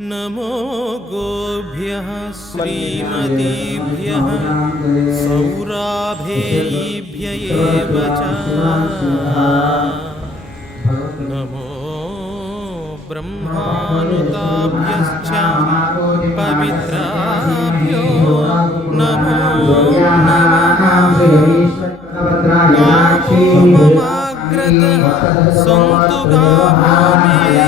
नमो गोभ्यः श्रीमतीभ्यः सौराभेयीभ्य च। नमो ब्रह्मानुताभ्यश्च पवित्राभ्यो नमो नमः। सन्तु गावो